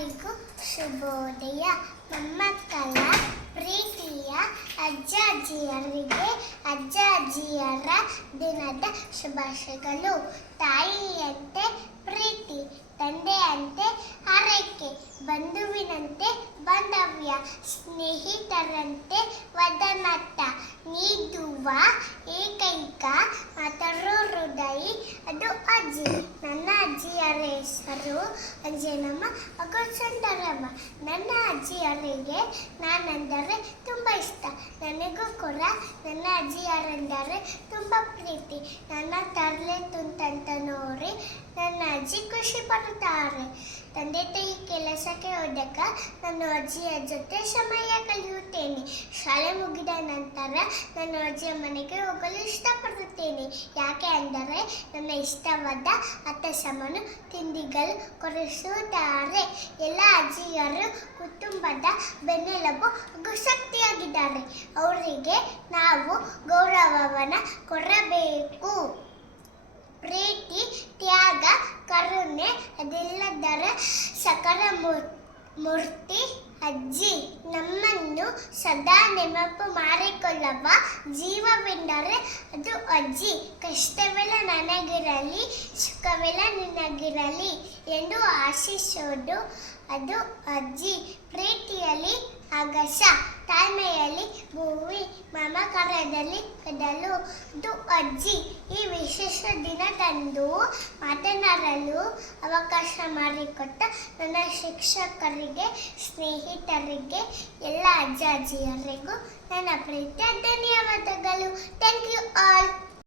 ಎಲ್ಲರಿಗೂ ಶುಭೋದಯ. ಮೊಮ್ಮಕ್ಕಳ ಪ್ರೀತಿಯ ಅಜ್ಜ ಅಜ್ಜಿಯರಿಗೆ ಅಜ್ಜ ಅಜ್ಜಿಯರ ದಿನದ ಶುಭಾಶಯಗಳು. ತಾಯಿಯಂತೆ ಪ್ರೀತಿ, ತಂದೆಯಂತೆ ಆರೈಕೆ, ಬಂಧುವಿನಂತೆ ಬಾಂಧವ್ಯ, ಸ್ನೇಹಿತರಂತೆ ಒಡನಾಟ, ನೀಡುವ ಏಕೈಕ ಮಾತಾಡೋ ಹೃದಯ ಅದು ಅಜ್ಜಿ. ನನ್ನ ಅಜ್ಜಿಯರ ಹೆಸರು ಅಂಜನಮ್ಮ ಹಾಗೂ ಸುಂದರಮ್ಮ. ನನ್ನ ಅಜ್ಜಿಯರಿಗೆ ನಾನೆಂದರೆ ತುಂಬ ಇಷ್ಟ. ನನಗೂ ಕೂಡ ನನ್ನ ಅಜ್ಜಿಯರೆಂದರೆ ತುಂಬ ಪ್ರೀತಿ. ನನ್ನ ತರಲೆ ತುಂತಂತ ನೋಡಿ ನನ್ನ ಅಜ್ಜಿ ಖುಷಿ ಪಡುತ್ತಾರೆ. ತಂದೆ ತಾಯಿ ಕೆಲಸಕ್ಕೆ ಹೋದಾಗ ನನ್ನ ಅಜ್ಜಿಯ ಜೊತೆ ಸಮಯ ಕಳೆಯುತ್ತೇನೆ. ಶಾಲೆ ಮುಗಿದ ನಂತರ ನನ್ನ ಅಜ್ಜಿಯ ಮನೆಗೆ ಹೋಗಲು ಇಷ್ಟಪಡುತ್ತೇನೆ. ಯಾಕೆ ಅಂದರೆ ನನ್ನ ಇಷ್ಟವಾದ ಅತ್ತ ಸಾಮಾನು ತಿಂಡಿಗಳು ಕೊಡಿಸುತ್ತಾರೆ. ಎಲ್ಲ ಅಜ್ಜಿಯರು ಕುಟುಂಬದ ಬೆನ್ನೆಲುಬು ಹಾಗೂ ಶಕ್ತಿಯಾಗಿದ್ದಾರೆ. ಅವರಿಗೆ ನಾವು ಗೌರವವನ್ನು ಕೊಡಬೇಕು. ಪ್ರೀತಿ, ತ್ಯಾಗ, ಕರುಣೆ ಅದೆಲ್ಲದರ ಸಕಲ ಮೂರ್ತಿ ಅಜ್ಜಿ. ನಮ್ಮನ್ನು ಸದಾ ನೆನಪು ಮಾಡಿಕೊಳ್ಳುವ ಜೀವವೆಂದರೆ ಅದು ಅಜ್ಜಿ. ಕಷ್ಟವೆಲ್ಲ ನನಗಿರಲಿ, ಸುಖವೆಲ್ಲ ನಿನಗಿರಲಿ ಎಂದು ಆಶಿಸೋದು ಅದು ಅಜ್ಜಿ. ಪ್ರೀತಿಯಲ್ಲಿ ಆಗಸ, ತಾಳ್ಮೆಯಲ್ಲಿ ಭೂಮಿ, ಮಮಕಾರದಲ್ಲಿ ಕಡಲು ಅದು ಅಜ್ಜಿ. ಈ ವಿಶೇಷ ದಿನದಂದು ಮಾತನಾಡಲು ಅವಕಾಶ ಮಾಡಿಕೊಟ್ಟ ನನ್ನ ಶಿಕ್ಷಕರಿಗೆ, ಸ್ನೇಹಿತರಿಗೆ, ಎಲ್ಲ ಅಜ್ಜ ಅಜ್ಜಿಯರಿಗೂ ನನ್ನ ಪ್ರೀತಿಯ ಧನ್ಯವಾದಗಳು. Thank you all.